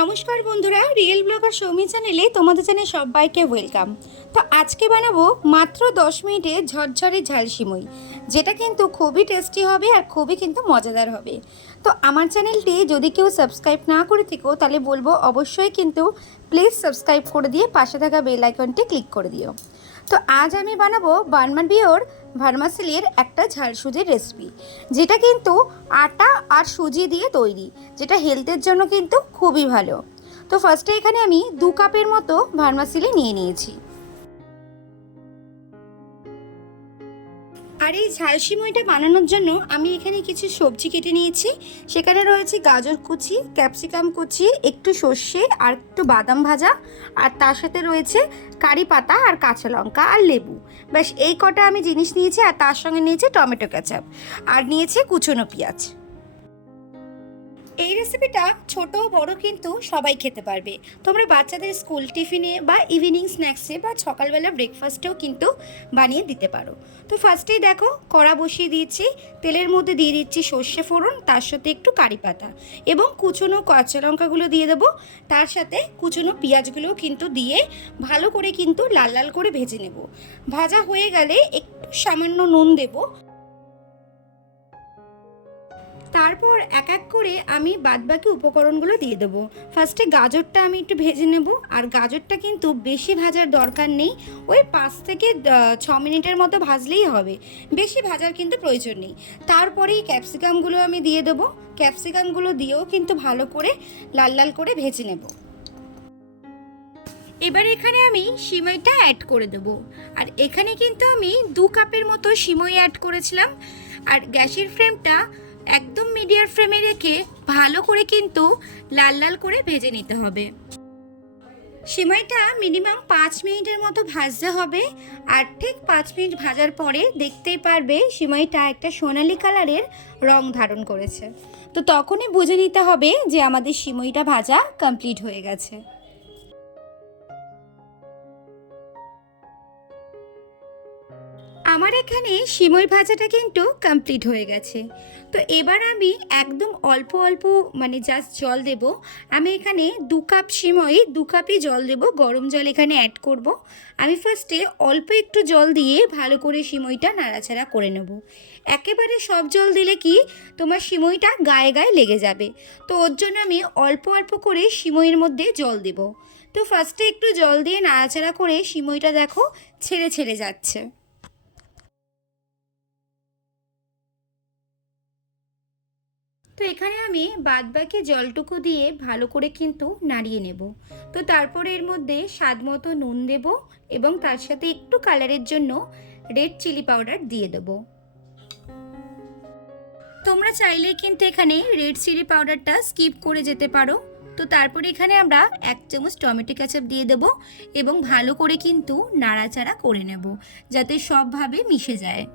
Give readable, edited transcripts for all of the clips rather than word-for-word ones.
নমস্কার বন্ধুরা, real blogger Soumi চ্যানেলে তোমাদের জানাই সবাইকে ওয়েলকাম। তো আজকে বানাবো মাত্র 10 মিনিটে ঝরঝরে ঝাল সিমুই, যেটা কিন্তু খুবই টেস্টি হবে আর খুবই কিন্তু মজাদার হবে। তো আমার চ্যানেলটি যদি কেউ সাবস্ক্রাইব না করে থেকো তাহলে বলবো অবশ্যই কিন্তু প্লিজ সাবস্ক্রাইব করে দিয়ে পাশে থাকা বেল আইকনটি ক্লিক করে দিও। তো আজ আমি বানাবো বার্মাবিওর ভার্মাসিলির একটা ঝাল সুজির রেসিপি, যেটা কিন্তু আটা আর সুজি দিয়ে তৈরি, যেটা হেলথের জন্য কিন্তু খুবই ভালো। তো ফার্স্টে এখানে আমি 2 কাপের মতো ভার্মাসিলি নিয়ে নিয়েছি। আর এই ঝাল সিমইটা বানানোর জন্য আমি এখানে কিছু সবজি কেটে নিয়েছি। সেখানে রয়েছে গাজর কুচি, ক্যাপসিকাম কুচি, একটু সর্ষে আর একটু বাদাম ভাজা, আর তার সাথে রয়েছে কারি পাতা আর কাঁচা লঙ্কা আর লেবু। ব্যাস এই কটা আমি জিনিস নিয়েছি, আর তার সঙ্গে নিয়েছি টমেটো কেচাপ আর নিয়েছি কুচনো পেঁয়াজ। এই রেসিপিটা ছোট বড় কিন্তু সবাই খেতে পারবে। তোমরা বাচ্চাদের স্কুল টিফিনে বা ইভিনিং স্ন্যাক্সে বা সকালবেলা ব্রেকফাস্টেও কিন্তু বানিয়ে দিতে পারো। তো ফার্স্টেই দেখো কড়া বসিয়ে দিয়েছি, তেলের মধ্যে দিয়ে দিচ্ছি সর্ষে ফোড়ন, তার সাথে একটু কারি পাতা এবং কুচনো কাঁচা লঙ্কাগুলো দিয়ে দেবো। তার সাথে কুচনো পেঁয়াজগুলোও কিন্তু দিয়ে ভালো করে কিন্তু লাল লাল করে ভেজে নেব। ভাজা হয়ে গেলে একটু সামান্য নুন দেবো। তারপর এক এক করে আমি বাদবাকি উপকরণগুলো দিয়ে দেবো। ফার্স্টে গাজরটা আমি একটু ভেজে নেব, আর গাজরটা কিন্তু বেশি ভাজার দরকার নেই, ওই 5 থেকে 6 মিনিটের মতো ভাজলেই হবে, বেশি ভাজার কিন্তু প্রয়োজন নেই। তারপরেই ক্যাপসিকামগুলো আমি দিয়ে দেবো। ক্যাপসিকামগুলো দিয়েও কিন্তু ভালো করে লাল লাল করে ভেজে নেব। এবার এখানে আমি সিমইটা অ্যাড করে দেবো। আর এখানে কিন্তু আমি 2 কাপের মতো সিমই অ্যাড করেছিলাম। আর গ্যাসের ফ্লেমটা একদম মিডিয়াম ফ্লেমে রেখে ভালো করে কিন্তু লাল লাল করে ভেজে নিতে হবে। সিমইটা মিনিমাম 5 মিনিটের মতো ভাজতে হবে। আর ঠিক 5 মিনিট ভাজার পরে দেখতেই পারবে সিমইটা একটা সোনালি কালারের রং ধারণ করেছে। তো তখনই বুঝে নিতে হবে যে আমাদের সিমইটা ভাজা কমপ্লিট হয়ে গেছে। আমার এখানে সিমই ভাজাটা কিন্তু কমপ্লিট হয়ে গেছে। তো এবার আমি একদম অল্প অল্প মানে জাস্ট জল দেব। আমি এখানে 2 কাপ সিমই 2 কাপই জল দেব, গরম জল এখানে অ্যাড করব। আমি ফার্স্টে অল্প একটু জল দিয়ে ভালো করে সিমইটা নাড়াচাড়া করে নেব। একেবারে সব জল দিলে কি তোমার সিমইটা গায়ে গায়ে লেগে যাবে। তো ওর জন্য আমি অল্প অল্প করে সিমইয়ের মধ্যে জল দেব। তো ফার্স্টে একটু জল দিয়ে নাড়াচাড়া করে সিমইটা দেখো ছেড়ে ছেড়ে যাচ্ছে। তো এখানে আমি বাদবাকি জলটুকু দিয়ে ভালো করে কিন্তু নাড়িয়ে নেব। তো তারপরে এর মধ্যে স্বাদ মতো নুন দেব এবং তার সাথে একটু কালারের জন্য রেড চিলি পাউডার দিয়ে দেব। তোমরা চাইলে কিন্তু এখানে রেড চিলি পাউডারটা স্কিপ করে যেতে পারো। তো তারপরে এখানে আমরা 1 চামচ টমেটো কেচাপ দিয়ে দেব এবং ভালো করে কিন্তু নাড়াচাড়া করে নেব, যাতে সবভাবে মিশে যায়।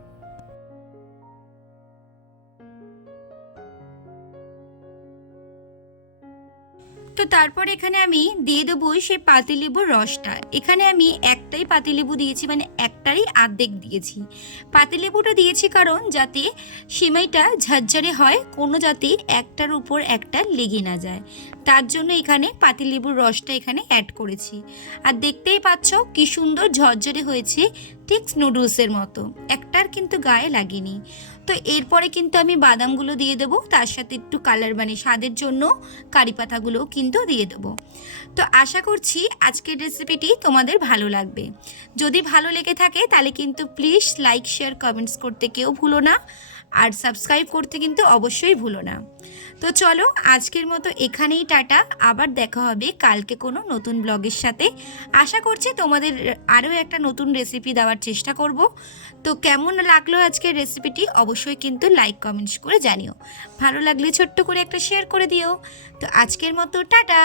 তো তারপর এখানে আমি দিয়ে দেবো সেই পাতিলেবুর রসটা। এখানে আমি একটাই পাতিলেবু দিয়েছি, মানে একটারই অর্ধেক দিয়েছি। পাতিলেবুটা দিয়েছি কারণ যাতে সিমাইটা ঝরঝরে হয়, কোনো যাতে একটার উপর একটা লেগে না যায়, তার জন্য এখানে পাতিলেবুর রসটা এখানে অ্যাড করেছি। আর দেখতেই পাচ্ছ কি সুন্দর ঝরঝরে হয়েছে, ঠিক নুডলসের মতো, একটার কিন্তু গায়ে লাগেনি। তো এরপরে কিন্তু আমি বাদামগুলো দিয়ে দেবো, তার সাথে একটু কালার মানে স্বাদের জন্য কারি পাতাগুলোও কিন্তু দিয়ে দেবো। তো আশা করছি আজকের রেসিপিটি তোমাদের ভালো লাগবে। যদি ভালো লেগে থাকে তাহলে কিন্তু প্লিজ লাইক শেয়ার কমেন্টস করতে কেউ ভুলো না, আর সাবস্ক্রাইব করতে কিন্তু অবশ্যই ভুলো না। তো চলো আজকের মতো এখানেই টাটা, আবার দেখা হবে কালকে কোনো নতুন ব্লগের সাথে। আশা করছি তোমাদের আরও একটা নতুন রেসিপি দেওয়ার চেষ্টা করব। তো কেমন লাগলো আজকের রেসিপিটি অবশ্যই কিন্তু লাইক কমেন্টস করে জানিও। ভালো লাগলে ছোট্ট করে একটা শেয়ার করে দিও। তো আজকের মতো টাটা।